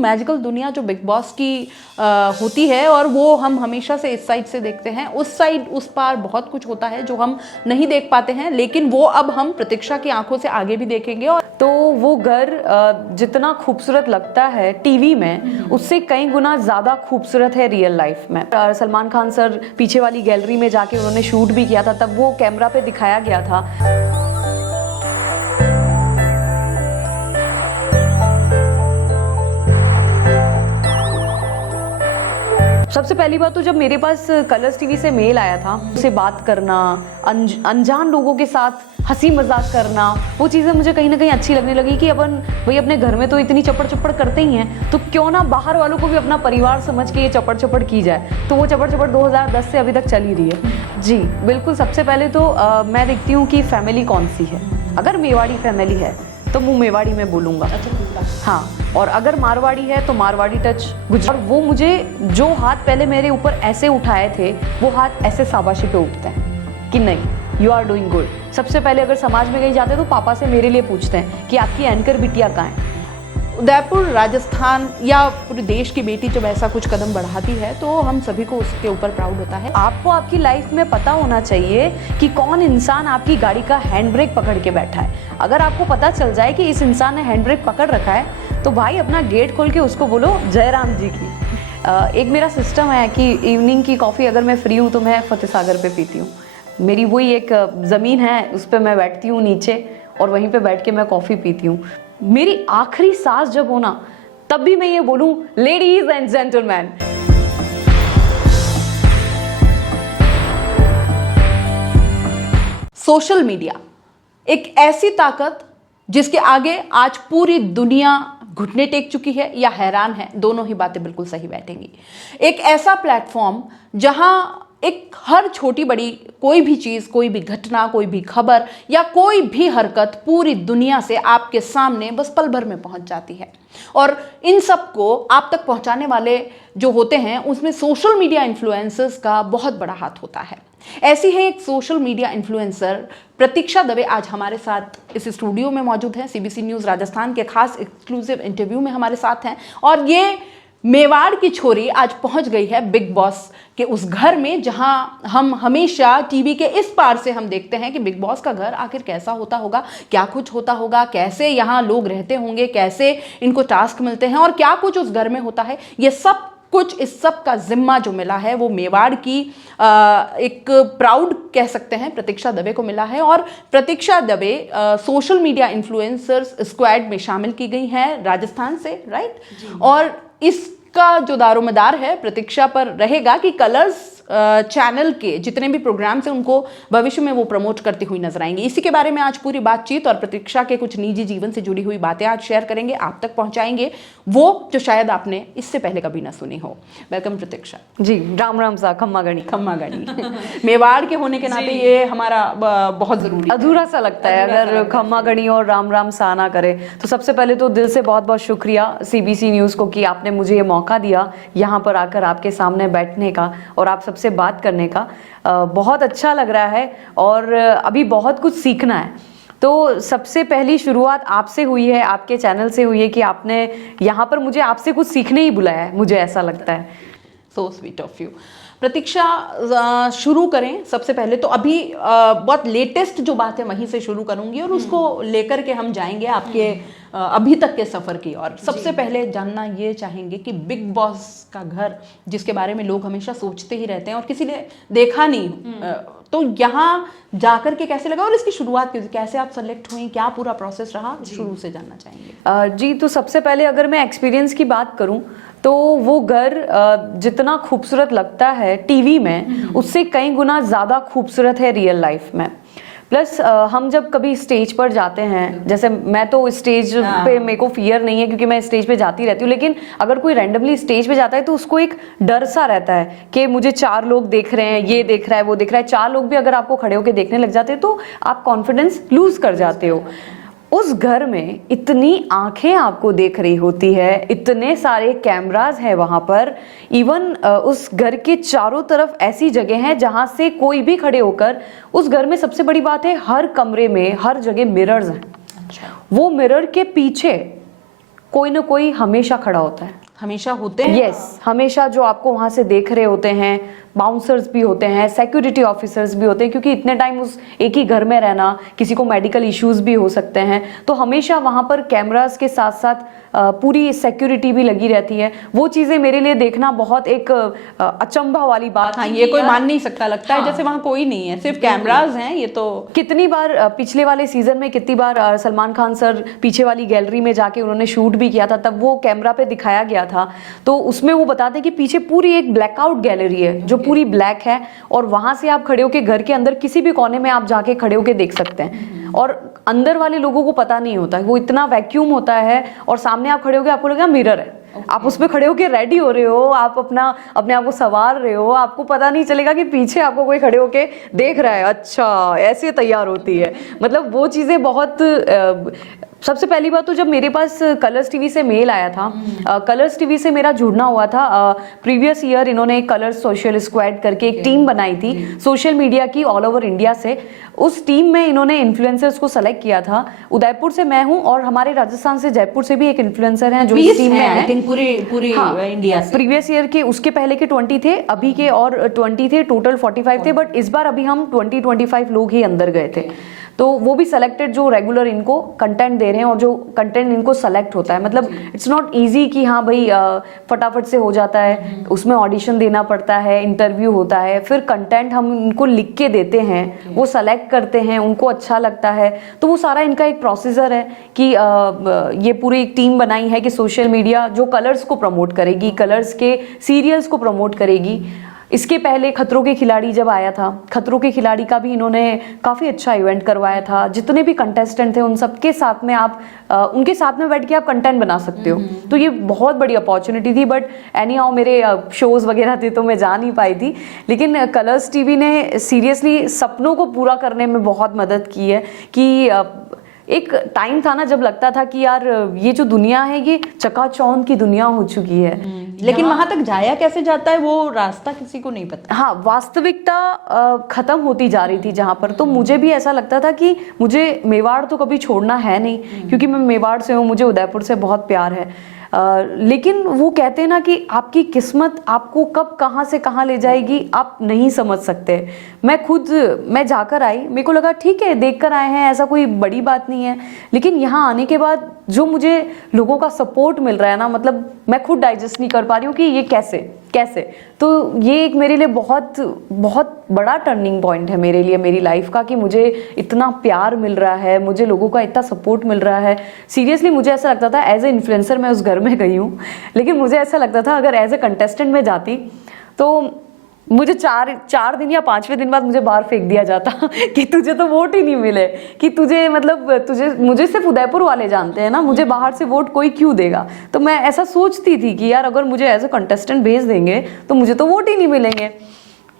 Magical दुनिया जो big boss की होती है और वो हम हमेशा से इस साइड से देखते हैं, उस साइड उस पार बहुत कुछ होता है जो हम नहीं देख पाते हैं, लेकिन वो अब हम प्रतीक्षा की आंखों से आगे भी देखेंगे। और तो वो घर जितना खूबसूरत लगता है टीवी में, उससे कई गुना ज़्यादा खूबसूरत है रियल लाइफ में। सलमान खान सर पीछे वाली गैलरी में जाके उन्होंने शूट भी किया था, तब वो कैमरा पे दिखाया गया था। सबसे पहली बात तो जब मेरे पास कलर्स टीवी से मेल आया था, उसे बात करना, अनजान लोगों के साथ हंसी मजाक करना, वो चीज़ें मुझे कहीं ना कहीं अच्छी लगने लगी कि अपन भाई अपने घर में तो इतनी चपड़ चपड़ करते ही हैं, तो क्यों ना बाहर वालों को भी अपना परिवार समझ के ये चपड़ चपड़ की जाए। तो वो चपड़ चपड़ 2010 से अभी तक चल ही रही है। जी बिल्कुल। सबसे पहले तो मैं देखती हूँ कि फैमिली कौन सी है। अगर मेवाड़ी फैमिली है तो मैं मेवाड़ी में बोलूँगा, हाँ। और अगर मारवाड़ी है तो मारवाड़ी टच गुजरात। और वो मुझे जो हाथ पहले मेरे ऊपर ऐसे उठाए थे, वो हाथ ऐसे शाबाशी पे उठते हैं कि नहीं, यू आर डूइंग गुड। सबसे पहले अगर समाज में कहीं जाते हैं तो पापा से मेरे लिए पूछते हैं कि आपकी एंकर बिटिया कहाँ है। उदयपुर राजस्थान या पूरे देश की बेटी जब ऐसा कुछ कदम बढ़ाती है तो हम सभी को उसके ऊपर प्राउड होता है। आपको आपकी लाइफ में पता होना चाहिए कि कौन इंसान आपकी गाड़ी का हैंड ब्रेक पकड़ के बैठा है। अगर आपको पता चल जाए कि इस इंसान ने हैंड ब्रेक पकड़ रखा है, तो भाई अपना गेट खोल के उसको बोलो जय राम जी की। एक मेरा सिस्टम है कि इवनिंग की कॉफ़ी अगर मैं फ्री हूँ तो मैं फतेह सागर पे पीती हूँ। मेरी वही एक ज़मीन है, उस पर मैं बैठती हूँ नीचे और वहीं पे बैठ के मैं कॉफ़ी पीती हूँ। मेरी आखिरी सांस जब हो ना, तब भी मैं ये बोलूँ, ladies and gentleman, social media एक ऐसी ताकत जिसके आगे आज पूरी दुनिया घुटने टेक चुकी है या हैरान है, दोनों ही बातें बिल्कुल सही बैठेंगी। एक ऐसा प्लेटफॉर्म जहां एक हर छोटी बड़ी कोई भी चीज़, कोई भी घटना, कोई भी खबर या कोई भी हरकत पूरी दुनिया से आपके सामने बस पल भर में पहुंच जाती है। और इन सब को आप तक पहुंचाने वाले जो होते हैं, उसमें सोशल मीडिया इन्फ्लुएंसर्स का बहुत बड़ा हाथ होता है। ऐसी है एक सोशल मीडिया इन्फ्लुएंसर प्रतीक्षा दवे आज हमारे साथ इस स्टूडियो में मौजूद हैं। सीबीसी न्यूज़ राजस्थान के खास एक्सक्लूसिव इंटरव्यू में हमारे साथ हैं। और ये मेवाड़ की छोरी आज पहुंच गई है बिग बॉस के उस घर में जहां हम हमेशा टीवी के इस पार से हम देखते हैं कि बिग बॉस का घर आखिर कैसा होता होगा, क्या कुछ होता होगा, कैसे यहाँ लोग रहते होंगे, कैसे इनको टास्क मिलते हैं और क्या कुछ उस घर में होता है। ये सब कुछ, इस सब का जिम्मा जो मिला है वो मेवाड़ की एक प्राउड कह सकते हैं प्रतीक्षा दवे को मिला है। और Pratiksha Dave social media influencers squad में शामिल की गई हैं राजस्थान से, राइट। और इसका जो दारोमदार है प्रतीक्षा पर रहेगा कि कलर्स चैनल के जितने भी प्रोग्राम्स हैं उनको भविष्य में वो प्रमोट करती हुई नजर आएंगी। इसी के बारे में आज पूरी बातचीत और प्रतीक्षा के कुछ निजी जीवन से जुड़ी हुई बातें आज शेयर करेंगे, आप तक पहुंचाएंगे, वो जो शायद आपने इससे पहले कभी ना सुनी हो। वेलकम प्रतीक्षा जी। राम राम सा, खम्मा गणी। खम्मा गणी मेवाड़ के होने के नाते ये हमारा बहुत जरूरी, अधूरा सा लगता है अगर खम्मा गणी और राम राम सा ना करे। तो सबसे पहले तो दिल से बहुत बहुत शुक्रिया सीबीसी न्यूज़ को कि आपने मुझे ये मौका दिया यहाँ पर आकर आपके सामने बैठने का और आप सबसे बात करने का। बहुत अच्छा लग रहा है और अभी बहुत कुछ सीखना है। तो सबसे पहली शुरुआत आपसे हुई है, आपके चैनल से हुई है कि आपने यहाँ पर मुझे आपसे कुछ सीखने ही बुलाया है, मुझे ऐसा लगता है। So sweet of you. Pratiksha, शुरू करें सबसे पहले तो अभी बहुत लेटेस्ट जो बात है वहीं से शुरू करूंगी और उसको लेकर के हम जाएंगे आपके अभी तक के सफ़र की। और सबसे पहले जानना ये चाहेंगे कि बिग बॉस का घर जिसके बारे में लोग हमेशा सोचते ही रहते हैं और किसी ने देखा नहीं, तो यहाँ जाकर के कैसे लगा और इसकी शुरुआत कैसे आप सेलेक्ट हुई, क्या पूरा प्रोसेस रहा, शुरू से जानना चाहेंगे। जी, तो सबसे पहले अगर मैं एक्सपीरियंस की बात करूं तो वो घर जितना खूबसूरत लगता है टीवी में, उससे कई गुना ज़्यादा खूबसूरत है रियल लाइफ में। प्लस हम जब कभी स्टेज पर जाते हैं, जैसे मैं तो स्टेज पे मेरे को फियर नहीं है क्योंकि मैं स्टेज पे जाती रहती हूँ, लेकिन अगर कोई रैंडमली स्टेज पे जाता है तो उसको एक डर सा रहता है कि मुझे 4 लोग देख रहे हैं, ये देख रहा है, वो देख रहा है। 4 लोग भी अगर आपको खड़े होकर देखने लग जाते हैं तो आप कॉन्फिडेंस लूज कर जाते हो। उस घर में इतनी आंखें आपको देख रही होती है, इतने सारे कैमरास हैं वहाँ पर। इवन उस घर के चारों तरफ ऐसी जगह हैं जहाँ से कोई भी खड़े होकर, उस घर में सबसे बड़ी बात है हर कमरे में हर जगह मिरर्स हैं। वो मिरर के पीछे कोई ना कोई हमेशा खड़ा होता है, हमेशा होते हैं। यस हमेशा जो आपको वहां से देख रहे होते हैं, बाउंसर्स भी होते हैं, सिक्योरिटी ऑफिसर्स भी होते हैं, क्योंकि इतने टाइम उस एक ही घर में रहना, किसी को मेडिकल इश्यूज भी हो सकते हैं, तो हमेशा वहां पर कैमरास के साथ साथ पूरी सिक्योरिटी भी लगी रहती है। वो चीजें मेरे लिए देखना बहुत एक अचंभा वाली बात। हाँ, ये कोई मान नहीं सकता, लगता है जैसे वहां कोई नहीं है, सिर्फ कैमराज हैं। ये तो कितनी बार पिछले वाले सीजन में कितनी बार सलमान खान सर पीछे वाली गैलरी में जाके उन्होंने शूट भी किया था, तब वो कैमरा पे दिखाया गया था, तो उसमें वो बताते हैं कि पीछे पूरी एक ब्लैकआउट गैलरी है जो पूरी ब्लैक है, और वहां से आप खड़े होके घर के अंदर किसी भी कोने में आप जाके खड़े होके देख सकते हैं, और अंदर वाले लोगों को पता नहीं होता, वो इतना वैक्यूम होता है, और सामने आप खड़े होके आपको लगेगा मिरर है, आप उसमें खड़े होके रेडी हो रहे हो, आप अपने आप को संवार रहे हो, आपको पता नहीं चलेगा कि पीछे आपको कोई खड़े होके देख रहा है, अच्छा ऐसे तैयार होती है। मतलब वो चीजें बहुत सबसे पहली बात तो जब मेरे पास कलर्स टीवी से मेल आया था, कलर्स टीवी से मेरा जुड़ना हुआ था, प्रीवियस ईयर इन्होंने एक कलर्स सोशल स्क्वाड करके एक टीम बनाई थी सोशल मीडिया की ऑल ओवर इंडिया से। उस टीम में इन्होंने इन्फ्लुएंसर्स को सेलेक्ट किया था। उदयपुर से मैं हूं, और हमारे राजस्थान से जयपुर से भी एक इन्फ्लुएंसर हैं जो इस टीम में है। पूरे इंडिया से प्रीवियस ईयर के, उसके पहले के 20 थे, अभी के और 20 थे, टोटल 45 थे, बट इस बार अभी हम 25 लोग ही अंदर गए थे। तो वो भी सेलेक्टेड जो रेगुलर इनको कंटेंट दे रहे हैं, और जो कंटेंट इनको सेलेक्ट होता है, मतलब इट्स नॉट इजी कि हाँ भाई फटाफट से हो जाता है, उसमें ऑडिशन देना पड़ता है, इंटरव्यू होता है, फिर कंटेंट हम इनको लिख के देते हैं, वो सेलेक्ट करते हैं, उनको अच्छा लगता है, तो वो सारा इनका एक प्रोसीजर है कि ये पूरी एक टीम बनाई है कि सोशल मीडिया जो कलर्स को प्रमोट करेगी, कलर्स के सीरियल्स को प्रमोट करेगी। इसके पहले खतरों के खिलाड़ी जब आया था, खतरों के खिलाड़ी का भी इन्होंने काफ़ी अच्छा इवेंट करवाया था, जितने भी कंटेस्टेंट थे उन सबके साथ में आप उनके साथ में बैठ के आप कंटेंट बना सकते हो, तो ये बहुत बड़ी अपॉर्चुनिटी थी। बट एनी हाउ मेरे शोज वगैरह थे तो मैं जा नहीं पाई थी, लेकिन कलर्स टीवी ने सीरियसली सपनों को पूरा करने में बहुत मदद की है। कि एक टाइम था ना जब लगता था कि यार ये जो दुनिया है ये चकाचौंध की दुनिया हो चुकी है, लेकिन वहां तक जाया कैसे जाता है वो रास्ता किसी को नहीं पता। हाँ, वास्तविकता खत्म होती जा रही थी जहां पर, तो मुझे भी ऐसा लगता था कि मुझे मेवाड़ तो कभी छोड़ना है नहीं, क्योंकि मैं मेवाड़ से हूँ, मुझे उदयपुर से बहुत प्यार है। लेकिन वो कहते हैं ना कि आपकी किस्मत आपको कब कहाँ से कहाँ ले जाएगी आप नहीं समझ सकते। मैं जाकर आई, मेरे को लगा ठीक है देख कर आए हैं, ऐसा कोई बड़ी बात नहीं है, लेकिन यहाँ आने के बाद जो मुझे लोगों का सपोर्ट मिल रहा है ना, मतलब मैं खुद डाइजेस्ट नहीं कर पा रही हूँ कि ये कैसे। तो ये एक मेरे लिए बहुत बहुत बड़ा टर्निंग पॉइंट है मेरे लिए, मेरी लाइफ का, कि मुझे इतना प्यार मिल रहा है, मुझे लोगों का इतना सपोर्ट मिल रहा है। सीरियसली मुझे ऐसा लगता था, एज ए इन्फ्लुएंसर मैं उस घर में गई हूँ, लेकिन मुझे ऐसा लगता था अगर एज ए कंटेस्टेंट में जाती तो मुझे चार दिन या 5वें दिन बाद मुझे बाहर फेंक दिया जाता कि तुझे तो वोट ही नहीं मिले, कि तुझे मुझे सिर्फ उदयपुर वाले जानते हैं ना, मुझे बाहर से वोट कोई क्यों देगा। तो मैं ऐसा सोचती थी कि यार अगर मुझे एज ए कंटेस्टेंट भेज देंगे तो मुझे तो वोट ही नहीं मिलेंगे,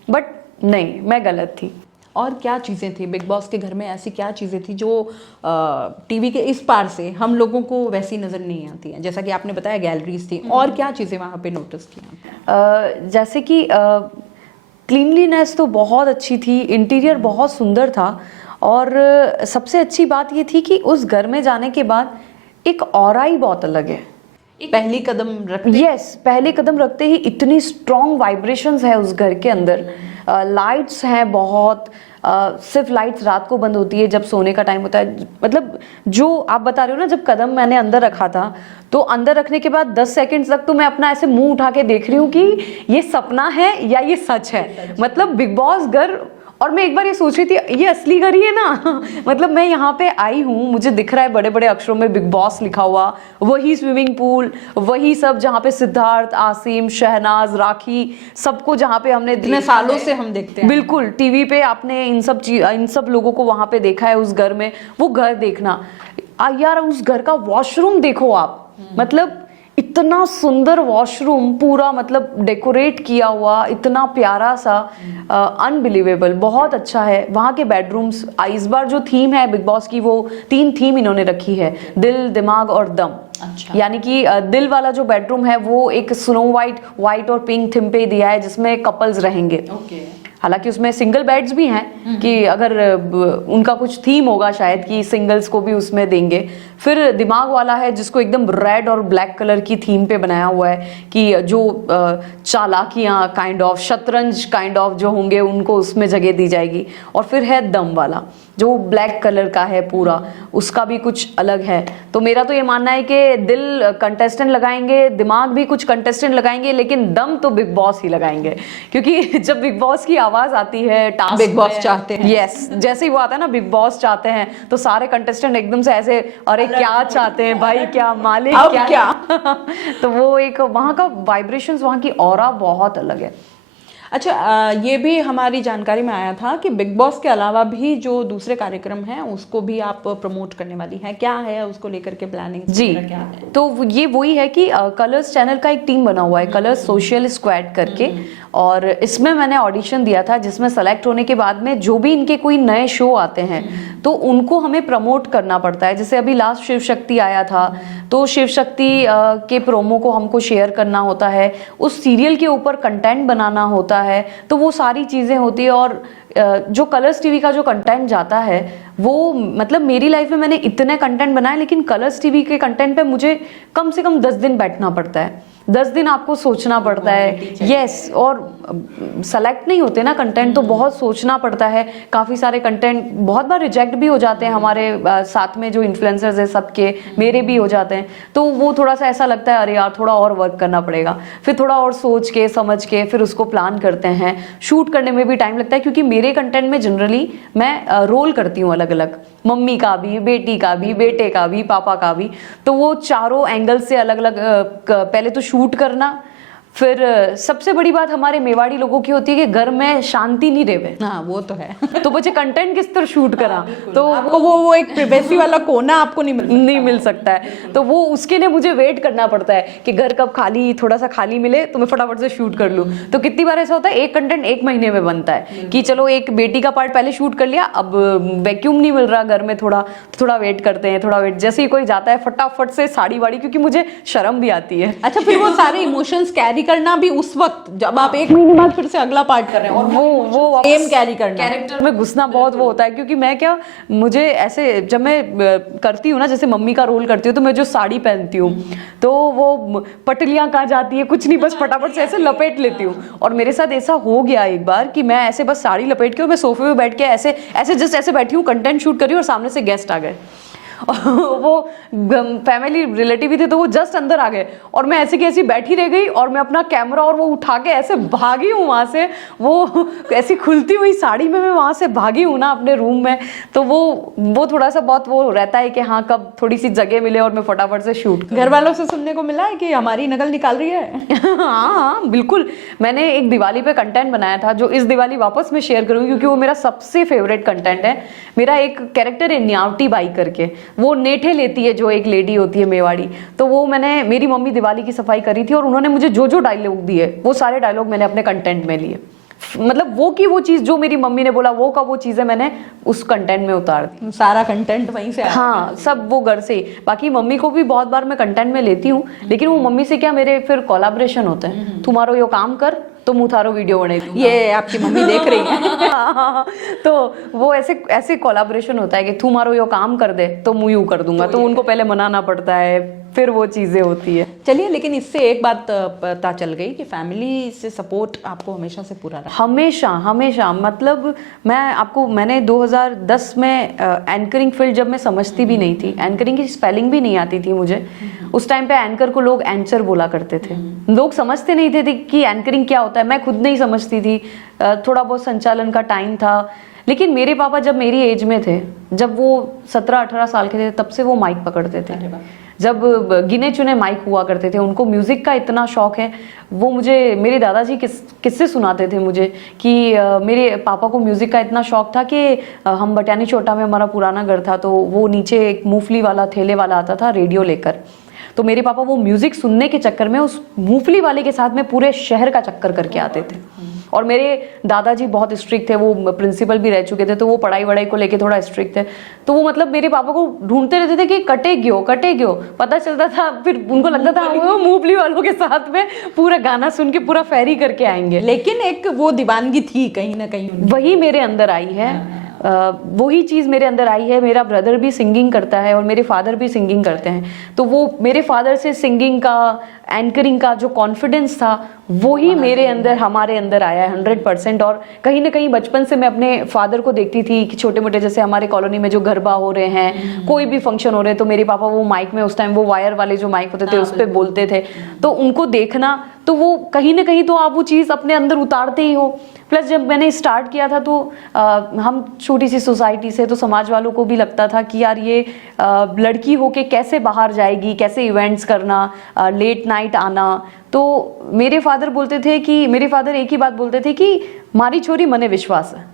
बट नहीं, मैं गलत थी। और क्या चीज़ें थी बिग बॉस के घर में, ऐसी क्या चीज़ें थी जो टीवी के इस पार से हम लोगों को वैसी नज़र नहीं आती हैं? जैसा कि आपने बताया गैलरीज थी, और क्या चीज़ें वहाँ पे नोटिस की? जैसे कि क्लीनलीनेस तो बहुत अच्छी थी, इंटीरियर बहुत सुंदर था, और सबसे अच्छी बात ये थी कि उस घर में जाने के बाद एक ऑरा ही बहुत अलग है। पहली कदम रखते ही इतनी स्ट्रॉन्ग वाइब्रेशंस है उस घर के अंदर। लाइट्स हैं बहुत, सिर्फ लाइट्स रात को बंद होती है जब सोने का टाइम होता है। मतलब जो आप बता रहे हो ना, जब कदम मैंने अंदर रखा था तो अंदर रखने के बाद 10 सेकंड तक तो मैं अपना ऐसे मुंह उठा के देख रही हूँ कि ये सपना है या ये सच है। मतलब बिग बॉस घर, और मैं एक बार ये सोच रही थी ये असली घर ही है ना मतलब मैं यहाँ पे आई हूँ, मुझे दिख रहा है बड़े बड़े अक्षरों में बिग बॉस लिखा हुआ, वही स्विमिंग पूल, वही सब जहाँ पे सिद्धार्थ, आसिम, शहनाज, राखी, सबको जहाँ पे हमने इतने सालों से हम देखते हैं। बिल्कुल, टीवी पे आपने इन सब लोगों को वहां पे देखा है उस घर में। वो घर देखना यार, उस घर का वॉशरूम देखो आप, मतलब इतना सुंदर वॉशरूम, पूरा मतलब डेकोरेट किया हुआ, इतना प्यारा सा, अनबिलीवेबल, बहुत अच्छा है। वहाँ के बेडरूम्स, इस बार जो थीम है बिग बॉस की, वो 3 थीम इन्होंने रखी है, दिल, दिमाग और दम। अच्छा। यानी कि दिल वाला जो बेडरूम है वो एक स्नो वाइट और पिंक थीम पे दिया है, जिसमें कपल्स रहेंगे। हालांकि उसमें सिंगल बेड्स भी हैं कि अगर उनका कुछ थीम होगा शायद कि सिंगल्स को भी उसमें देंगे। फिर दिमाग वाला है जिसको एकदम रेड और ब्लैक कलर की थीम पे बनाया हुआ है कि जो चालाकियां काइंड ऑफ, शतरंज काइंड ऑफ जो होंगे उनको उसमें जगह दी जाएगी। और फिर है दम वाला जो ब्लैक कलर का है पूरा, उसका भी कुछ अलग है। तो मेरा तो ये मानना है कि दिल कंटेस्टेंट लगाएंगे, दिमाग भी कुछ कंटेस्टेंट लगाएंगे, लेकिन दम तो बिग बॉस ही लगाएंगे, क्योंकि जब बिग बॉस की आवाज आती है टास्क बिग बॉस चाहते हैं। यस, जैसे ही वो आता है ना बिग बॉस चाहते हैं, तो सारे कंटेस्टेंट एकदम से ऐसे, अरे क्या चाहते हैं भाई, क्या मालिक, अब क्या तो वो एक वहाँ का वाइब्रेशंस, वहाँ की ऑरा बहुत अलग है। अच्छा, ये भी हमारी जानकारी में आया था कि बिग बॉस के अलावा भी जो दूसरे कार्यक्रम हैं उसको भी आप प्रमोट करने वाली हैं, क्या है उसको लेकर के प्लानिंग जी? क्या है? तो ये वही है कि कलर्स चैनल का एक टीम बना हुआ है, कलर्स सोशल स्क्वाड करके, और इसमें मैंने ऑडिशन दिया था, जिसमें सेलेक्ट होने के बाद में जो भी इनके कोई नए शो आते हैं तो उनको हमें प्रमोट करना पड़ता है। जैसे अभी लास्ट शिव शक्ति आया था, तो शिव शक्ति के प्रोमो को हमको शेयर करना होता है, उस सीरियल के ऊपर कंटेंट बनाना होता है, तो वो सारी चीज़ें होती है। और जो कलर्स टीवी का जो कंटेंट जाता है वो, मतलब मेरी लाइफ में मैंने इतने कंटेंट बनाए, लेकिन कलर्स टीवी के कंटेंट पे मुझे कम से कम 10 दिन बैठना पड़ता है, 10 दिन आपको सोचना पड़ता है। यस, और सेलेक्ट नहीं होते ना कंटेंट, तो बहुत सोचना पड़ता है। काफ़ी सारे कंटेंट बहुत बार रिजेक्ट भी हो जाते हैं, हमारे साथ में जो इन्फ्लुएंसर्स है सबके, मेरे भी हो जाते हैं, तो वो थोड़ा सा ऐसा लगता है अरे यार थोड़ा और वर्क करना पड़ेगा। फिर थोड़ा और सोच के समझ के फिर उसको प्लान करते हैं। शूट करने में भी टाइम लगता है, क्योंकि मेरे कंटेंट में जनरली मैं रोल करती हूँ अलग अलग, मम्मी का भी, बेटी का भी, बेटे का भी, पापा का भी, तो वो चारों एंगल से अलग अलग पहले तो शूट करना। फिर सबसे बड़ी बात हमारे मेवाड़ी लोगों की होती है कि घर में शांति नहीं रहे। हाँ, वो तो है। तो बच्चे कंटेंट किस तरह शूट करा, तो आपको वो एक प्राइवेसी वाला कोना आपको नहीं मिल सकता है। तो वो उसके लिए मुझे वेट करना पड़ता है कि घर कब खाली, थोड़ा सा खाली मिले तो मैं फटाफट से शूट कर लूँ। तो कितनी बार ऐसा होता है एक कंटेंट 1 महीने में बनता है कि चलो एक बेटी का पार्ट पहले शूट कर लिया, अब वैक्यूम नहीं मिल रहा घर में, थोड़ा वेट करते हैं, थोड़ा वेट। जैसे ही कोई जाता है फटाफट से साड़ी वाड़ी, क्योंकि मुझे शर्म भी आती है। अच्छा, फिर वो सारे इमोशंस कैरी करना भी उस वक्त जब आप 1 महीने बाद फिर से अगला पार्ट कर रहे हैं, और वो सेम कैरी करना, कैरेक्टर में घुसना बहुत वो होता है। क्योंकि मैं क्या, मुझे ऐसे जब मैं करती हूँ ना, जैसे मम्मी का रोल करती हूँ, तो मैं जो साड़ी पहनती हूँ तो वो पटलियां कहाँ जाती है कुछ नहीं, बस फटाफट से ऐसे लपेट लेती हूँ। और मेरे साथ ऐसा हो गया एक बार कि मैं ऐसे बस साड़ी लपेट के, मैं सोफे पे बैठ के ऐसे ऐसे जस्ट ऐसे बैठी हूँ, कंटेंट शूट कर रही हूँ, और सामने से गेस्ट आ गए। वो फैमिली रिलेटिव भी थे, तो वो जस्ट अंदर आ गए, और मैं ऐसे की ऐसी बैठी रह गई, और मैं अपना कैमरा और वो उठा के ऐसे भागी हूँ वहाँ से। वो ऐसी खुलती हुई साड़ी में मैं वहाँ से भागी हूँ ना अपने रूम में। तो वो थोड़ा सा बहुत वो रहता है कि हाँ कब थोड़ी सी जगह मिले और मैं फटाफट से शूट करूँ। घर वालों से सुनने को मिला है कि हमारी नकल निकाल रही है। हाँ बिल्कुल। मैंने एक दिवाली पे कंटेंट बनाया था, जो इस दिवाली वापस मैं शेयर करूँगी, क्योंकि वो मेरा सबसे फेवरेट कंटेंट है। मेरा एक कैरेक्टर है न्यावटी बाई करके, वो नेठे लेती है, जो एक लेडी होती है मेवाड़ी। तो वो मैंने, मेरी मम्मी दिवाली की सफाई करी थी, और उन्होंने मुझे जो जो डायलॉग दिए वो सारे डायलॉग मैंने अपने कंटेंट में लिए। मतलब वो की वो चीज जो मेरी मम्मी ने बोला, वो का वो चीजें मैंने उस कंटेंट में उतार दी। सारा कंटेंट वहीं से हाँ, सब वो घर से। बाकी मम्मी को भी बहुत बार मैं कंटेंट में लेती हूँ, लेकिन वो मम्मी से क्या मेरे फिर कोलैबोरेशन होते हैं। तुम्हारो यो काम कर तो मुँह थारो वीडियो बने, ये आपकी मम्मी देख रही है। तो वो ऐसे कोलैबोरेशन होता है कि तुम्हारो यो काम कर दे तो मुँह यूँ कर दूंगा, तो उनको पहले मनाना पड़ता है, फिर वो चीज़ें होती है। चलिए, लेकिन इससे एक बात पता चल गई कि फैमिली से सपोर्ट आपको हमेशा से पूरा रहा। हमेशा मतलब मैंने 2010 में एंकरिंग फील्ड जब मैं समझती भी नहीं थी, एंकरिंग की स्पेलिंग भी नहीं आती थी मुझे। उस टाइम पे एंकर को लोग एंचर बोला करते थे, लोग समझते नहीं थे कि एंकरिंग क्या होता है। मैं खुद नहीं समझती थी, थोड़ा बहुत संचालन का टाइम था। लेकिन मेरे पापा जब मेरी एज में थे, जब वो 17-18 साल के थे, तब से वो माइक पकड़ते थे। जब गिने चुने माइक हुआ करते थे, उनको म्यूज़िक का इतना शौक है। वो मुझे मेरे दादाजी किस्से सुनाते थे मुझे कि मेरे पापा को म्यूज़िक का इतना शौक था कि हम बटियानी चोटा में हमारा पुराना घर था, तो वो नीचे एक मूंगफली वाला ठेले वाला आता था रेडियो लेकर। तो मेरे पापा वो म्यूज़िक सुनने के चक्कर में उस मूंगफली वाले के साथ में पूरे शहर का चक्कर करके आते थे। और मेरे दादाजी बहुत स्ट्रिक्ट थे, वो प्रिंसिपल भी रह चुके थे, तो वो पढ़ाई वढ़ाई को लेके थोड़ा स्ट्रिक्ट थे। तो वो मतलब मेरे पापा को ढूंढते रहते थे कि कटे क्यों, पता चलता था, फिर उनको लगता था वो मूवली वालों के साथ में पूरा गाना सुन के पूरा फेरी करके आएंगे। लेकिन एक वो दीवानगी थी कहीं ना कहीं उनकी। वही मेरे अंदर आई है, वही चीज़ मेरे अंदर आई है। मेरा ब्रदर भी सिंगिंग करता है और मेरे फादर भी सिंगिंग करते हैं, तो वो मेरे फादर से सिंगिंग का, एंकरिंग का जो कॉन्फिडेंस था वही मेरे अंदर, हमारे अंदर आया है 100%। और कहीं ना कहीं बचपन से मैं अपने फादर को देखती थी कि छोटे मोटे, जैसे हमारे कॉलोनी में जो गरबा हो रहे हैं, कोई भी फंक्शन हो रहे हैं, तो मेरे पापा वो माइक में, उस टाइम वो वायर वाले जो माइक होते थे उस पर बोलते थे, तो उनको देखना, तो वो कहीं ना कहीं तो आप वो चीज़ अपने अंदर उतारते ही हो। प्लस जब मैंने स्टार्ट किया था तो हम छोटी सी सोसाइटी से, तो समाज वालों को भी लगता था कि यार ये लड़की होके कैसे बाहर जाएगी, कैसे इवेंट्स करना, लेट नाइट आना। तो मेरे फादर बोलते थे कि, मेरे फादर एक ही बात बोलते थे कि मारी छोरी मने विश्वास है।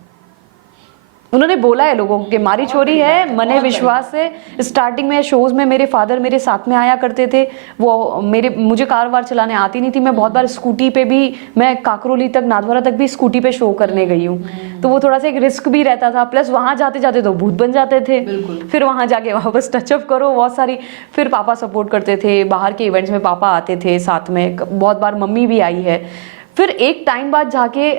उन्होंने बोला है लोगों को कि मारी छोरी है, मने विश्वास है। स्टार्टिंग में शोज में मेरे फादर मेरे साथ में आया करते थे, वो मुझे कार वार चलाने आती नहीं थी, मैं बहुत बार स्कूटी पे भी, मैं काकरोली तक, नाथद्वारा तक भी स्कूटी पे शो करने गई हूँ, तो वो थोड़ा सा एक रिस्क भी रहता था। प्लस वहाँ जाते जाते तो भूत बन जाते थे, फिर वहाँ जाके वापस टचअप करो बहुत सारी। फिर पापा सपोर्ट करते थे, बाहर के इवेंट्स में पापा आते थे साथ में, बहुत बार मम्मी भी आई है। फिर एक टाइम बाद जाके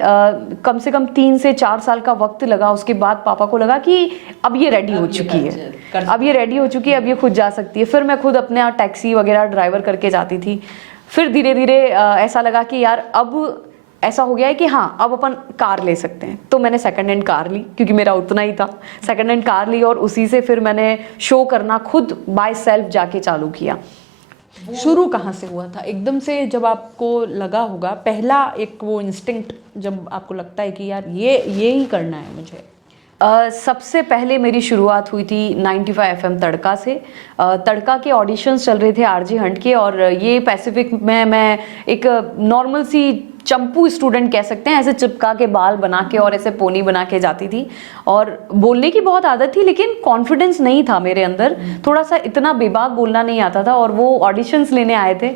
कम से कम 3 से 4 साल का वक्त लगा, उसके बाद पापा को लगा कि अब ये रेडी हो चुकी है, अब ये रेडी हो चुकी है, अब ये खुद जा सकती है। फिर मैं खुद अपने टैक्सी वगैरह ड्राइवर करके जाती थी। फिर धीरे धीरे ऐसा लगा कि यार अब ऐसा हो गया है कि हाँ अब अपन कार ले सकते हैं, तो मैंने सेकंड हैंड कार ली, क्योंकि मेरा उतना ही था। सेकंड हैंड कार ली और उसी से फिर मैंने शो करना खुद बाय सेल्फ जाके चालू किया। शुरू कहाँ से हुआ था? एकदम से जब आपको लगा होगा, पहला एक वो इंस्टिंक्ट जब आपको लगता है कि यार ये ही करना है मुझे? सबसे पहले मेरी शुरुआत हुई थी 95 FM तड़का से। तड़का के ऑडिशंस चल रहे थे आरजे हंट के, और ये पैसिफिक में मैं एक नॉर्मल सी चंपू स्टूडेंट कह सकते हैं, ऐसे चिपका के बाल बना के और ऐसे पोनी बना के जाती थी, और बोलने की बहुत आदत थी लेकिन कॉन्फिडेंस नहीं था मेरे अंदर, थोड़ा सा इतना बेबाक बोलना नहीं आता था। और वो ऑडिशंस लेने आए थे,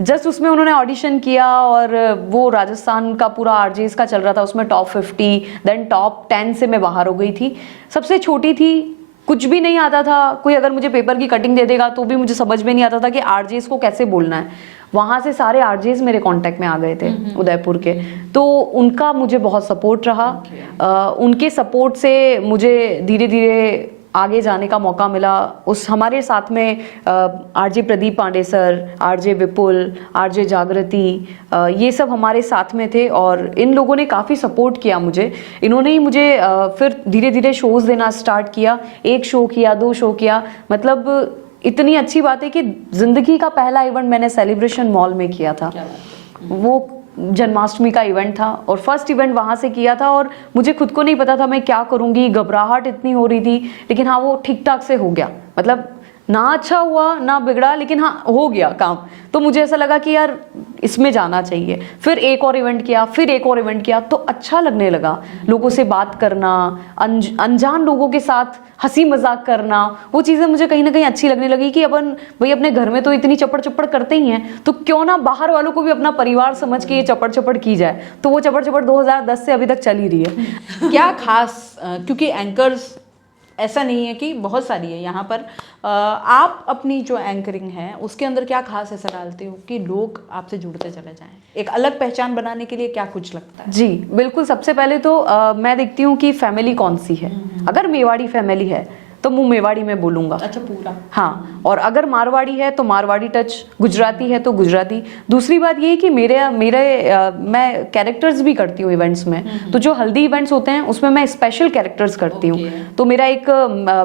जस्ट उसमें उन्होंने ऑडिशन किया, और वो राजस्थान का पूरा आरजेस का चल रहा था, उसमें टॉप 50, देन टॉप 10 से मैं बाहर हो गई थी। सबसे छोटी थी, कुछ भी नहीं आता था, कोई अगर मुझे पेपर की कटिंग दे देगा तो भी मुझे समझ में नहीं आता था कि आरजेस को कैसे बोलना है। वहाँ से सारे आरजेस मेरे कांटेक्ट में आ गए थे उदयपुर के, तो उनका मुझे बहुत सपोर्ट रहा। उनके सपोर्ट से मुझे धीरे धीरे आगे जाने का मौका मिला। उस हमारे साथ में RJ Pradeep Pandey sir, RJ Vipul, RJ Jagriti, ये सब हमारे साथ में थे, और इन लोगों ने काफ़ी सपोर्ट किया मुझे। इन्होंने ही मुझे फिर धीरे धीरे शोज़ देना स्टार्ट किया। 1 शो किया, 2 शो किया, मतलब इतनी अच्छी बात है कि ज़िंदगी का पहला इवेंट मैंने सेलिब्रेशन मॉल में किया था। वो जन्माष्टमी का इवेंट था, और फर्स्ट इवेंट वहाँ से किया था, और मुझे खुद को नहीं पता था मैं क्या करूँगी, घबराहट इतनी हो रही थी, लेकिन हाँ वो ठीक ठाक से हो गया, मतलब ना अच्छा हुआ ना बिगड़ा, लेकिन हाँ हो गया काम। तो मुझे ऐसा लगा कि यार इसमें जाना चाहिए। फिर एक और इवेंट किया, फिर एक और इवेंट किया, तो अच्छा लगने लगा। लोगों से बात करना, अनजान लोगों के साथ हंसी मजाक करना, वो चीज़ें मुझे कहीं ना कहीं अच्छी लगने लगी कि अपन भाई अपने घर में तो इतनी चपड़ चपड़ करते ही हैं, तो क्यों ना बाहर वालों को भी अपना परिवार समझ के ये चपड़ चपड़ की जाए। तो वो चपड़ चपड़ 2010 से अभी तक चल ही रही है। क्या खास, क्योंकि एंकर्स ऐसा नहीं है कि बहुत सारी है यहाँ पर, आप अपनी जो एंकरिंग है उसके अंदर क्या खास ऐसा डालते हो कि लोग आपसे जुड़ते चले जाएं? एक अलग पहचान बनाने के लिए क्या कुछ लगता है? जी बिल्कुल, सबसे पहले तो मैं देखती हूँ कि फैमिली कौन सी है। अगर मेवाड़ी फैमिली है तो मैं मेवाड़ी में बोलूँगा। अच्छा, पूरा? हाँ, और अगर मारवाड़ी है तो मारवाड़ी टच, गुजराती है तो गुजराती। दूसरी बात ये है कि मैं कैरेक्टर्स भी करती हूँ इवेंट्स में, तो जो हल्दी इवेंट्स होते हैं उसमें मैं स्पेशल कैरेक्टर्स करती हूँ। तो मेरा एक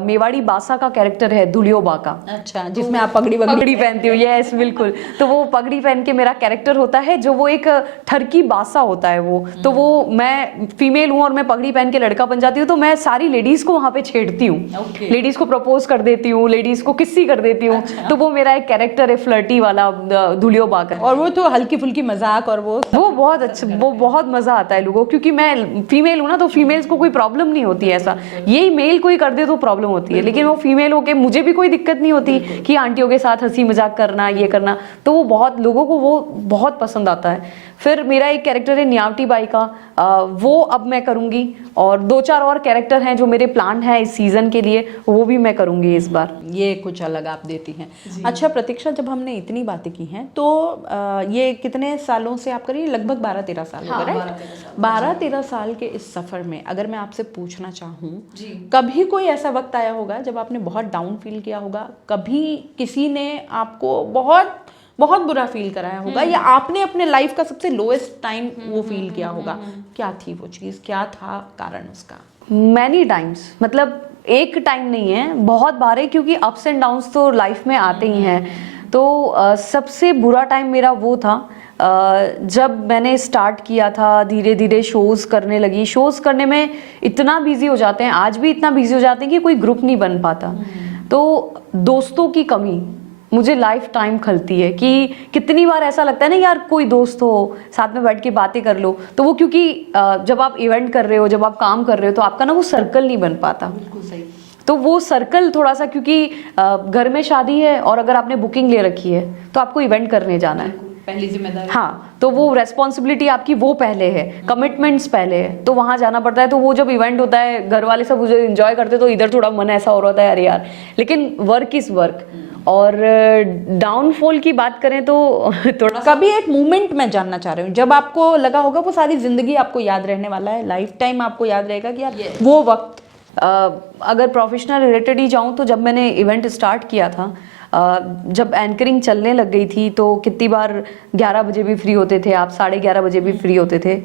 मेवाड़ी बासा का कैरेक्टर है, धुलियो बाका। अच्छा, जिसमें आप पगड़ी पहनती हूँ। यस बिल्कुल, तो वो पगड़ी पहन के मेरा कैरेक्टर होता है, जो वो एक ठरकी बासा होता है वो। तो वो मैं फीमेल हूँ और मैं पगड़ी पहन के लड़का बन जाती हूँ, तो मैं सारी लेडीज को वहाँ पे छेड़ती हूँ। लेडीज को प्रपोज कर देती हूँ, लेडीज को किस्सी कर देती हूँ। तो वो मेरा एक कैरेक्टर है फ्लर्टी वाला, धुलियो बाकर। और वो तो हल्की फुल्की मजाक और वो बहुत अच्छा, वो बहुत मजा आता है लोगों को, क्योंकि मैं फीमेल हूँ ना, तो फीमेल्स को कोई प्रॉब्लम नहीं होती है ऐसा। यही मेल कोई कर दे तो प्रॉब्लम होती है, लेकिन वो फीमेल होके मुझे भी कोई दिक्कत नहीं होती कि आंटियों के साथ हंसी मजाक करना, ये करना। तो वो बहुत लोगों को वो बहुत पसंद आता है। फिर मेरा एक कैरेक्टर है न्यावटी बाई का, वो अब मैं करूंगी, और 2-4 और कैरेक्टर हैं जो मेरे प्लान है इस सीजन के लिए, वो भी मैं करूंगी इस बार। ये कुछ अलग आप देती हैं। अच्छा प्रतीक्षा, जब हमने इतनी बातें की हैं तो ये कितने सालों से आप कर रही हैं? लगभग 12-13 साल हो गए, राइट? 12-13 साल के इस सफर में अगर मैं आपसे पूछना चाहूँ, कभी कोई ऐसा वक्त आया होगा जब आपने बहुत डाउन फील किया होगा? कभी किसी ने आपको बहुत बहुत बुरा फील कराया होगा, या आपने अपने लाइफ का सबसे लोएस्ट टाइम वो फील किया होगा? क्या थी वो चीज़, क्या था कारण उसका? मैनी टाइम्स, मतलब एक टाइम नहीं है, बहुत बार है, क्योंकि अप्स एंड डाउन्स तो लाइफ में आते ही हैं। तो सबसे बुरा टाइम मेरा वो था जब मैंने स्टार्ट किया था, धीरे धीरे शोज़ करने लगी। शोज़ करने में इतना बिजी हो जाते हैं, आज भी इतना बिजी हो जाते हैं कि कोई ग्रुप नहीं बन पाता। तो दोस्तों की कमी मुझे लाइफ टाइम खलती है कि कितनी बार ऐसा लगता है ना यार, कोई दोस्त हो, साथ में बैठ के बातें कर लो। तो वो क्योंकि जब आप इवेंट कर रहे हो, जब आप काम कर रहे हो, तो आपका ना वो सर्कल नहीं बन पाता। बिल्कुल सही। तो वो सर्कल थोड़ा सा, क्योंकि घर में शादी है और अगर आपने बुकिंग ले रखी है तो आपको इवेंट करने जाना है, पहली जिम्मेदारी। हाँ, तो वो रेस्पॉन्सिबिलिटी आपकी वो पहले है, कमिटमेंट्स पहले है, तो वहां जाना पड़ता है। तो वो जब इवेंट होता है, घर वाले सब मुझे एंजॉय करते, तो इधर थोड़ा मन ऐसा हो रहा था अरे यार, लेकिन वर्क इज वर्क। और डाउनफॉल की बात करें तो थोड़ा कभी एक मोमेंट मैं जानना चाह रही हूँ जब आपको लगा होगा वो सारी जिंदगी आपको याद रहने वाला है, लाइफ टाइम आपको याद रहेगा कि यार वो वक्त। अगर प्रोफेशनल रिलेटेड ही जाऊँ तो जब मैंने इवेंट स्टार्ट किया था, जब एंकरिंग चलने लग गई थी, तो कितनी बार 11 बजे भी फ्री होते थे आप, 11:30 बजे भी फ्री होते थे।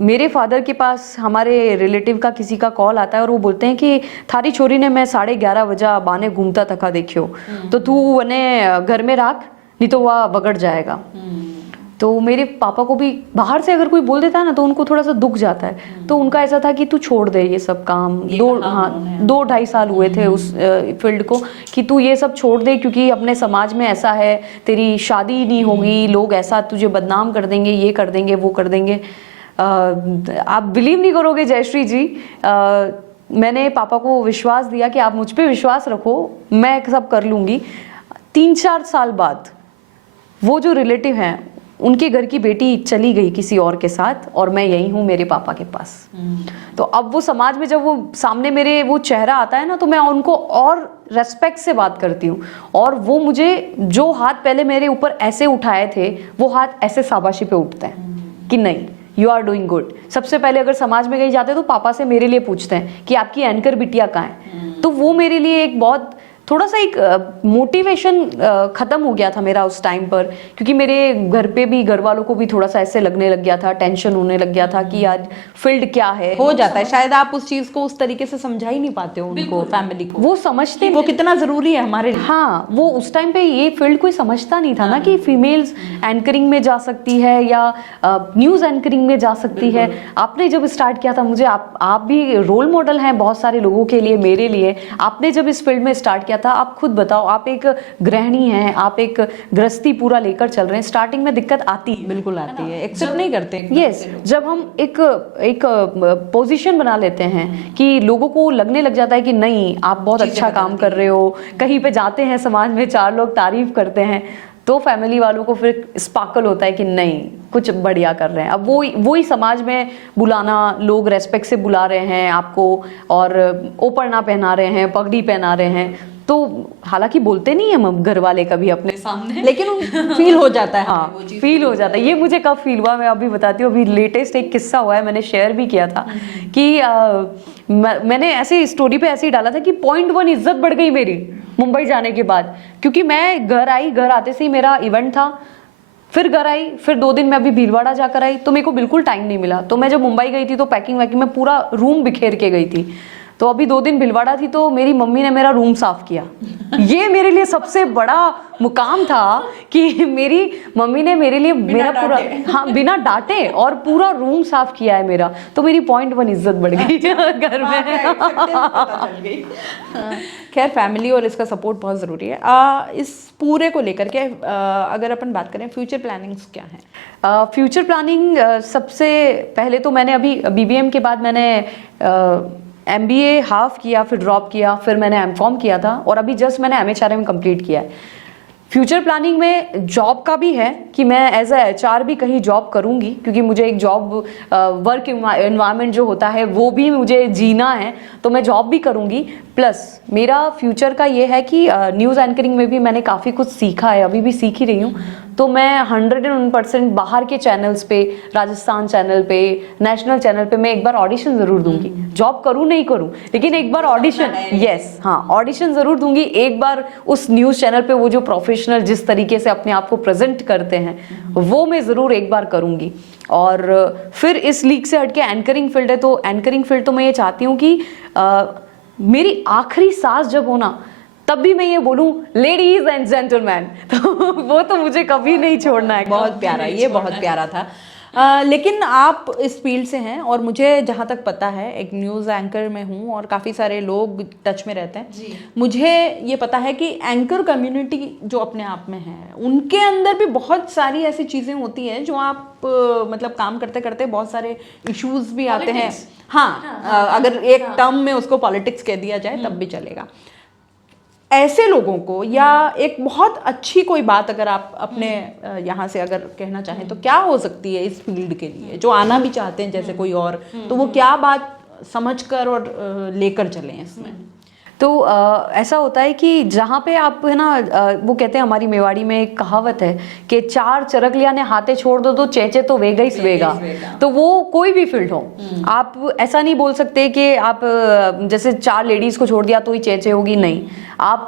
मेरे फादर के पास हमारे रिलेटिव का किसी का कॉल आता है और वो बोलते हैं कि थारी छोरी ने मैं 11:30 बजे बाने घूमता थका देखियो, तो तू उन्हें घर में रख, नहीं तो वह बगड़ जाएगा। तो मेरे पापा को भी बाहर से अगर कोई बोल देता है ना, तो उनको थोड़ा सा दुख जाता है। तो उनका ऐसा था कि तू छोड़ दे ये सब काम। 2-2.5 साल हुए थे उस फील्ड को, कि तू ये सब छोड़ दे, क्योंकि अपने समाज में ऐसा है, तेरी शादी नहीं होगी, लोग ऐसा तुझे बदनाम कर देंगे, ये कर देंगे, वो कर देंगे। आप बिलीव नहीं करोगे जयश्री जी, मैंने पापा को विश्वास दिया कि आप मुझ पे विश्वास रखो, मैं सब कर लूँगी। 3-4 साल बाद वो जो रिलेटिव हैं, उनके घर की बेटी चली गई किसी और के साथ, और मैं यही हूँ मेरे पापा के पास। तो अब वो समाज में जब वो सामने मेरे वो चेहरा आता है ना, तो मैं उनको और रेस्पेक्ट से बात करती हूँ, और वो मुझे जो हाथ पहले मेरे ऊपर ऐसे उठाए थे, वो हाथ ऐसे शाबाशी पे उठते हैं कि नहीं, यू आर डूइंग गुड। सबसे पहले अगर समाज में कहीं जाते हैं तो पापा से मेरे लिए पूछते हैं कि आपकी एंकर बिटिया कहाँ है। तो वो मेरे लिए एक बहुत थोड़ा सा एक मोटिवेशन ख़त्म हो गया था मेरा उस टाइम पर, क्योंकि मेरे घर पे भी, घर वालों को भी थोड़ा सा ऐसे लगने लग गया था, टेंशन होने लग गया था कि यार फील्ड क्या है, हो जाता है। शायद आप उस चीज़ को उस तरीके से समझा ही नहीं पाते हो उनको, फैमिली को। वो समझते वो कितना ज़रूरी है हमारे लिए। हाँ, वो उस टाइम पे ये फील्ड कोई समझता नहीं था ना कि फीमेल्स एंकरिंग में जा सकती है या न्यूज़ एंकरिंग में जा सकती है। आपने जब स्टार्ट किया था, मुझे आप भी रोल मॉडल हैं बहुत सारे लोगों के लिए, मेरे लिए। आपने जब इस फील्ड में स्टार्ट किया था, आप खुद बताओ, आप एक गृहिणी हैं, आप एक गृहस्थी पूरा लेकर चल रहे हैं, स्टार्टिंग में दिक्कत आती है, बिल्कुल आती है, एक्सेप्ट नहीं करते। यस, जब हम एक पोजीशन बना लेते हैं कि लोगों को लगने लग जाता है कि नहीं, आप बहुत अच्छा काम कर रहे हो, कहीं पे जाते हैं समाज में 4 लोग तारीफ करते हैं, तो फैमिली वालों को फिर स्पार्कल होता है कि नहीं, कुछ बढ़िया कर रहे हैं। अब वही समाज में बुलाना, लोग रेस्पेक्ट से बुला रहे हैं आपको, और ओपरना पहना रहे हैं, पगड़ी पहना रहे हैं, तो हालांकि बोलते नहीं है हम घर वाले कभी अपने सामने, लेकिन फील हो जाता है। हाँ, फील हो जाता है। ये मुझे कब फील हुआ, मैं अभी बताती हूँ। अभी लेटेस्ट एक किस्सा हुआ है, मैंने शेयर भी किया था कि मैंने ऐसे स्टोरी पे ऐसे ही डाला था कि 0.1 इज्जत बढ़ गई मेरी मुंबई जाने के बाद, क्योंकि मैं घर आई, घर आते से ही मेरा इवेंट था, फिर घर आई, फिर 2 दिन मैं अभी भीलवाड़ा जाकर आई, तो मेरे को बिल्कुल टाइम नहीं मिला। तो मैं जब मुंबई गई थी तो पैकिंग वैकिंग में पूरा रूम बिखेर के गई थी। तो अभी 2 दिन भिलवाड़ा थी तो मेरी मम्मी ने मेरा रूम साफ किया। ये मेरे लिए सबसे बड़ा मुकाम था कि मेरी मम्मी ने मेरे लिए मेरा पूरा, हाँ, बिना डांटे और पूरा रूम साफ किया है मेरा। तो मेरी 0.1 इज्जत बढ़ गई घर में। खैर, फैमिली और इसका सपोर्ट बहुत ज़रूरी है। इस पूरे को लेकर के अगर अपन बात करें, फ्यूचर प्लानिंग्स क्या हैं? फ्यूचर प्लानिंग सबसे पहले तो मैंने अभी BBM के बाद मैंने MBA हाफ किया, फिर ड्रॉप किया, फिर मैंने MCOM किया था और अभी जस्ट मैंने MHRM कंप्लीट किया है। फ्यूचर प्लानिंग में जॉब का भी है कि मैं एज अ HR भी कहीं जॉब करूंगी, क्योंकि मुझे एक जॉब वर्क एनवायरनमेंट जो होता है वो भी मुझे जीना है, तो मैं जॉब भी करूंगी। प्लस मेरा फ्यूचर का ये है कि न्यूज़ एंकरिंग में भी मैंने काफ़ी कुछ सीखा है, अभी भी सीख ही रही हूँ। तो मैं 101% बाहर के चैनल्स पे, राजस्थान चैनल पे, नेशनल चैनल पे मैं एक बार ऑडिशन ज़रूर दूंगी। जॉब करूँ नहीं करूँ, लेकिन एक बार ऑडिशन, यस हाँ, ऑडिशन ज़रूर दूंगी। एक बार उस न्यूज़ चैनल पे वो जो प्रोफेशनल जिस तरीके से अपने आप को प्रेजेंट करते हैं वो मैं ज़रूर एक बार करूँगी। और फिर इस लीग से हटके एंकरिंग फील्ड है, तो एंकरिंग फील्ड तो मैं ये चाहती हूँ कि मेरी आखिरी सांस जब हो ना, तब भी मैं ये बोलूं लेडीज एंड जेंटलमैन, तो वो तो मुझे कभी नहीं छोड़ना है। बहुत प्यारा, ये बहुत प्यारा था। लेकिन आप इस फील्ड से हैं और मुझे जहाँ तक पता है, एक न्यूज़ एंकर में हूँ और काफ़ी सारे लोग टच में रहते हैं जी। मुझे ये पता है कि एंकर कम्युनिटी जो अपने आप में है, उनके अंदर भी बहुत सारी ऐसी चीज़ें होती हैं जो आप मतलब काम करते करते बहुत सारे इश्यूज भी आते हैं। हाँ, अगर एक टर्म में उसको पॉलिटिक्स कह दिया जाए तब भी चलेगा। ऐसे लोगों को, या एक बहुत अच्छी कोई बात अगर आप अपने यहाँ से अगर कहना चाहें तो क्या हो सकती है इस फील्ड के लिए, जो आना भी चाहते हैं जैसे कोई और, तो वो क्या बात समझकर और लेकर चलें इसमें? तो ऐसा होता है कि जहाँ पे आप है ना, वो कहते हैं हमारी मेवाड़ी में एक कहावत है कि 4 चरक लिया ने हाथे छोड़ दो तो चेचे तो वेगा ही सवेगा। तो वो कोई भी फील्ड हो, आप ऐसा नहीं बोल सकते कि आप जैसे 4 लेडीज को छोड़ दिया तो ही चेचे होगी, नहीं। आप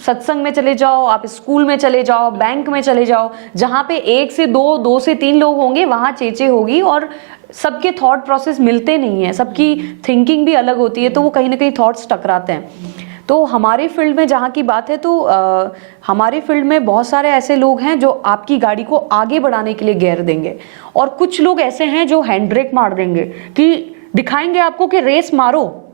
सत्संग में चले जाओ, आप स्कूल में चले जाओ, बैंक में चले जाओ, जहाँ पे 1 से 2, 2 से 3 लोग होंगे वहाँ चेचे होगी। और सबके थॉट प्रोसेस मिलते नहीं है, सबकी थिंकिंग भी अलग होती है, तो वो कहीं ना कहीं थॉट्स टकराते हैं। तो हमारे फील्ड में जहाँ की बात है, तो हमारे फील्ड में बहुत सारे ऐसे लोग हैं जो आपकी गाड़ी को आगे बढ़ाने के लिए गियर देंगे, और कुछ लोग ऐसे हैं जो हैंड ब्रेक मार देंगे कि दिखाएंगे आपको कि रेस मारो,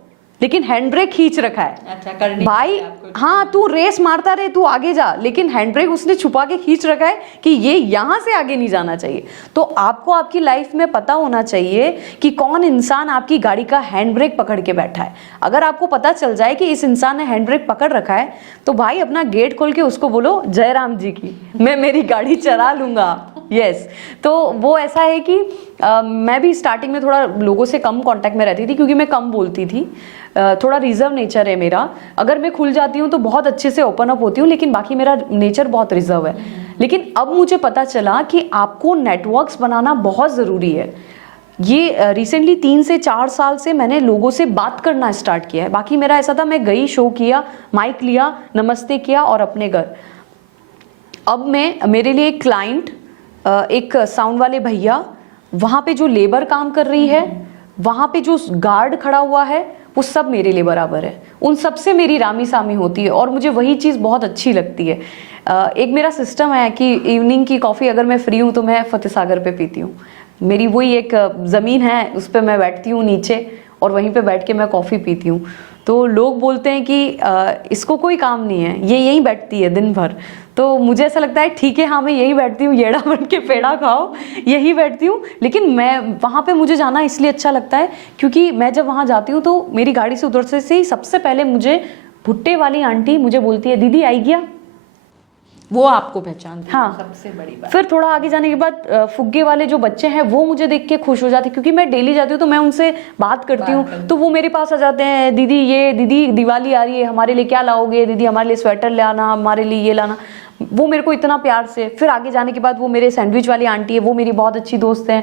लेकिन हैंड ब्रेक खींच रखा है। अच्छा, करनी भाई हाँ, तू रेस मारता रहे, तू आगे जा, लेकिन हैंड ब्रेक उसने छुपा के खींच रखा है कि ये यहाँ से आगे नहीं जाना चाहिए। तो आपको आपकी लाइफ में पता होना चाहिए कि कौन इंसान आपकी गाड़ी का हैंड ब्रेक पकड़ के बैठा है। अगर आपको पता चल जाए कि इस इंसान ने हैंड ब्रेक पकड़ रखा है, तो भाई अपना गेट खोल के उसको बोलो जय राम जी की, मैं मेरी गाड़ी चला लूंगा। यस तो वो ऐसा है कि मैं भी स्टार्टिंग में थोड़ा लोगों से कम कांटेक्ट में रहती थी, क्योंकि मैं कम बोलती थी, थोड़ा रिजर्व नेचर है मेरा। अगर मैं खुल जाती हूँ तो बहुत अच्छे से ओपन अप होती हूँ, लेकिन बाकी मेरा नेचर बहुत रिजर्व है। लेकिन अब मुझे पता चला कि आपको नेटवर्क्स बनाना बहुत ज़रूरी है। ये रिसेंटली 3 से 4 साल से मैंने लोगों से बात करना स्टार्ट किया है। बाकी मेरा ऐसा था, मैं गई, शो किया, माइक लिया, नमस्ते किया और अपने घर। अब मेरे लिए एक क्लाइंट, एक साउंड वाले भैया, वहाँ पे जो लेबर काम कर रही है, वहाँ पे जो गार्ड खड़ा हुआ है, वो सब मेरे लिए बराबर है। उन सब से मेरी रामी सामी होती है और मुझे वही चीज़ बहुत अच्छी लगती है। एक मेरा सिस्टम है कि इवनिंग की कॉफ़ी अगर मैं फ्री हूँ तो मैं फतेह सागर पे पीती हूँ। मेरी वही एक ज़मीन है, उस पर मैं बैठती हूँ नीचे और वहीं पे बैठ के मैं कॉफ़ी पीती हूँ। तो लोग बोलते हैं कि इसको कोई काम नहीं है, ये यहीं बैठती है दिन भर। तो मुझे ऐसा लगता है ठीक है, हाँ मैं यही बैठती हूँ, येड़ा बन के पेड़ा खाओ, यही बैठती हूँ। लेकिन मैं वहाँ पे मुझे जाना इसलिए अच्छा लगता है क्योंकि मैं जब वहाँ जाती हूँ तो मेरी गाड़ी से उतरने से ही सबसे पहले मुझे भुट्टे वाली आंटी मुझे बोलती है, दीदी आई गया। वो आपको पहचानती है, हाँ, सबसे बड़ी बात। फिर थोड़ा आगे जाने के बाद फुग्गे वाले जो बच्चे हैं वो मुझे देख के खुश हो जाते हैं, क्योंकि मैं डेली जाती हूँ तो मैं उनसे बात करती हूँ, तो वो मेरे पास आ जाते हैं, दीदी ये दीदी दिवाली आ रही है, हमारे लिए क्या लाओगे, दीदी हमारे लिए स्वेटर ले आना, हमारे लिए ये लाना। वो मेरे को इतना प्यार से, फिर आगे जाने के बाद वो मेरे सैंडविच वाली आंटी है, वो मेरी बहुत अच्छी दोस्त हैं,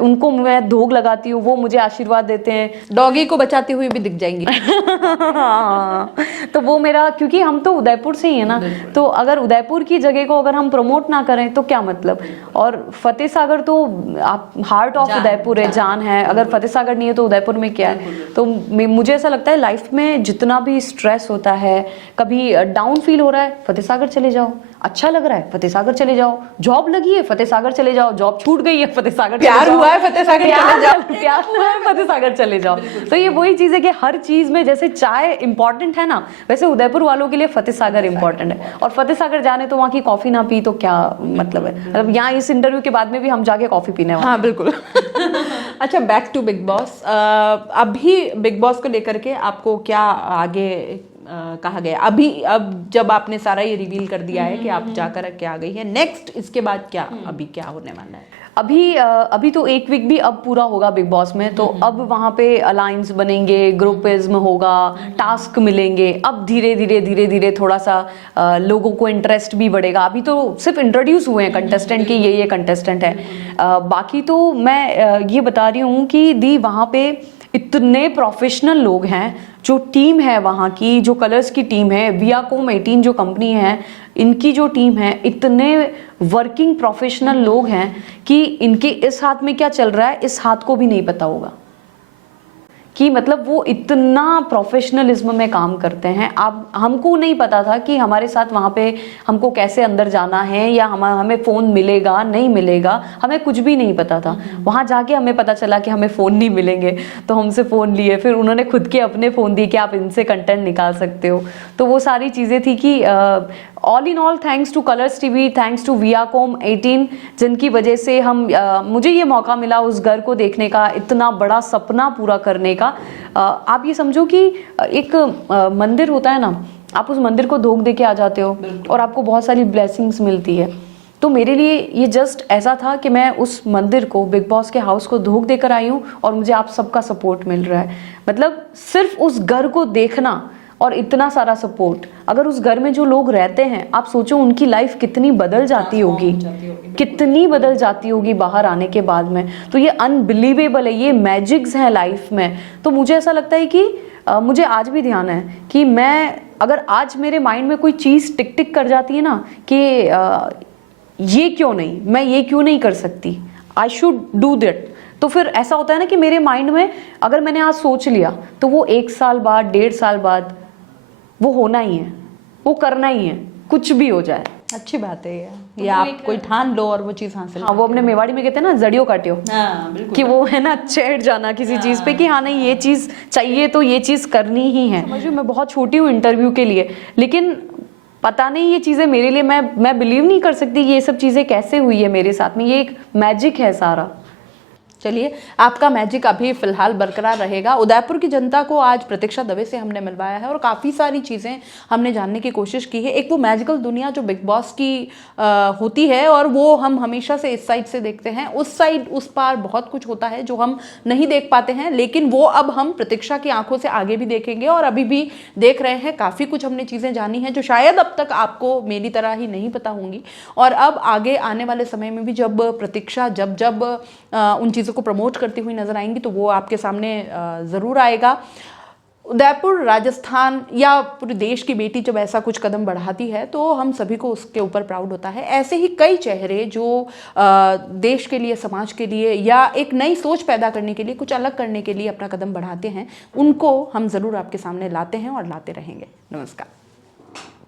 उनको मैं धोख लगाती हूँ, वो मुझे आशीर्वाद देते हैं। डॉगी को बचाती हुई भी दिख जाएंगी। हाँ, तो वो मेरा, क्योंकि हम तो उदयपुर से ही है ना, तो अगर उदयपुर की जगह को अगर हम प्रमोट ना करें तो क्या मतलब। और फतेह सागर तो आप हार्ट ऑफ उदयपुर है, जान है, अगर फतेह सागर नहीं है तो उदयपुर में क्या है। तो मुझे ऐसा लगता है लाइफ में जितना भी स्ट्रेस होता है, कभी डाउन फील हो रहा है, फतेह सागर चले जाओ। अच्छा लग रहा है, फतेह सागर चले जाओ। जॉब लगी है, फतेह सागर चले जाओ। जॉब छूट गई है, फतेह सागर चले जाओ। प्यार हुआ है, फतेह सागर चले जाओ। प्यार हुआ है, फतेह सागर चले जाओ। तो ये वही चीज है कि हर चीज में जैसे चाय इंपॉर्टेंट है ना, वैसे उदयपुर वालों के लिए फतेह सागर इंपॉर्टेंट है। और फतेह सागर जाने तो वहाँ की कॉफी ना पी तो क्या मतलब है। मतलब यहाँ इस इंटरव्यू के बाद में भी हम जाके कॉफी पीने वाले। हाँ बिल्कुल। अच्छा, बैक टू बिग बॉस। अभी बिग बॉस को लेकर के आपको क्या आगे कहा गया? अब जब आपने सारा ये रिवील कर दिया है कि आप जाकर के आ गई है, नेक्स्ट इसके बाद क्या, अभी क्या होने वाला है? अभी तो एक वीक भी अब पूरा होगा बिग बॉस में, तो अब वहाँ पे अलायंस बनेंगे, ग्रुपिज्म होगा, टास्क मिलेंगे। अब धीरे धीरे थोड़ा सा लोगों को इंटरेस्ट भी बढ़ेगा। अभी तो सिर्फ इंट्रोड्यूस हुए हैं कंटेस्टेंट कि ये कंटेस्टेंट है। बाकी तो मैं ये बता रही हूँ कि दी वहाँ पे इतने प्रोफेशनल लोग हैं, जो टीम है वहाँ की, जो कलर्स की टीम है, वियाकॉम 18 जो कंपनी है, इनकी जो टीम है, इतने वर्किंग प्रोफेशनल लोग हैं कि इनके इस हाथ में क्या चल रहा है इस हाथ को भी नहीं पता होगा। कि मतलब वो इतना प्रोफेशनलिज्म में काम करते हैं। अब हमको नहीं पता था कि हमारे साथ वहाँ पे हमको कैसे अंदर जाना है, या हमें फ़ोन मिलेगा नहीं मिलेगा, हमें कुछ भी नहीं पता था। वहाँ जाके हमें पता चला कि हमें फ़ोन नहीं मिलेंगे, तो हमसे फ़ोन लिए, फिर उन्होंने खुद के अपने फ़ोन दिए कि आप इनसे कंटेंट निकाल सकते हो। तो वो सारी चीज़ें थी कि all in all thanks to Colors TV, thanks to Viacom 18, जिनकी वजह से मुझे ये मौका मिला उस घर को देखने का, इतना बड़ा सपना पूरा करने का। आप ये समझो कि एक मंदिर होता है ना, आप उस मंदिर को धोख दे के आ जाते हो और आपको बहुत सारी ब्लेसिंग्स मिलती है। तो मेरे लिए ये जस्ट ऐसा था कि मैं उस मंदिर को, बिग बॉस के हाउस को धोख देकर आई हूँ और मुझे आप सबका सपोर्ट मिल रहा है। मतलब सिर्फ उस घर को देखना और इतना सारा सपोर्ट, अगर उस घर में जो लोग रहते हैं, आप सोचो उनकी लाइफ कितनी बदल जाती होगी, कितनी बदल जाती होगी बाहर आने के बाद में। तो ये अनबिलीवेबल है, ये मैजिक्स हैं लाइफ में। तो मुझे ऐसा लगता है कि मुझे आज भी ध्यान है कि मैं, अगर आज मेरे माइंड में कोई चीज़ टिक टिक कर जाती है ना कि ये क्यों नहीं, मैं ये क्यों नहीं कर सकती, आई शुड डू दैट, तो फिर ऐसा होता है ना कि मेरे माइंड में अगर मैंने आज सोच लिया तो वो 1 साल बाद, 1.5 साल बाद वो होना ही है, वो करना ही है, कुछ भी हो जाए। अच्छी बात है ये आप कोई ठान लो और वो चीज़ हासिल। हाँ, वो अपने मेवाड़ी में कहते हैं ना, जड़ियों काटियो। हाँ, कि वो है ना, चढ़ जाना किसी चीज़ पे कि हाँ नहीं ये चीज़ चाहिए तो ये चीज़ करनी ही है। समझो मैं बहुत छोटी हूँ इंटरव्यू के लिए, लेकिन पता नहीं ये चीज़ें मेरे लिए, मैं बिलीव नहीं कर सकती ये सब चीज़ें कैसे हुई है मेरे साथ में। ये एक मैजिक है सारा। चलिए, आपका मैजिक अभी फिलहाल बरकरार रहेगा। उदयपुर की जनता को आज प्रतीक्षा दवे से हमने मिलवाया है और काफ़ी सारी चीज़ें हमने जानने की कोशिश की है। एक वो मैजिकल दुनिया जो बिग बॉस की होती है और वो हम हमेशा से इस साइड से देखते हैं, उस साइड उस पार बहुत कुछ होता है जो हम नहीं देख पाते हैं, लेकिन वो अब हम प्रतीक्षा की आंखों से आगे भी देखेंगे और अभी भी देख रहे हैं। काफ़ी कुछ हमने चीज़ें जानी हैं जो शायद अब तक आपको मेरी तरह ही नहीं पता होंगी, और अब आगे आने वाले समय में भी जब प्रतीक्षा जब उन चीज़ों को प्रमोट करती हुई नजर आएंगी तो वो आपके सामने ज़रूर आएगा। उदयपुर, राजस्थान या पूरे देश की बेटी जब ऐसा कुछ कदम बढ़ाती है तो हम सभी को उसके ऊपर प्राउड होता है। ऐसे ही कई चेहरे जो देश के लिए, समाज के लिए या एक नई सोच पैदा करने के लिए, कुछ अलग करने के लिए अपना कदम बढ़ाते हैं, उनको हम ज़रूर आपके सामने लाते हैं और लाते रहेंगे। नमस्कार।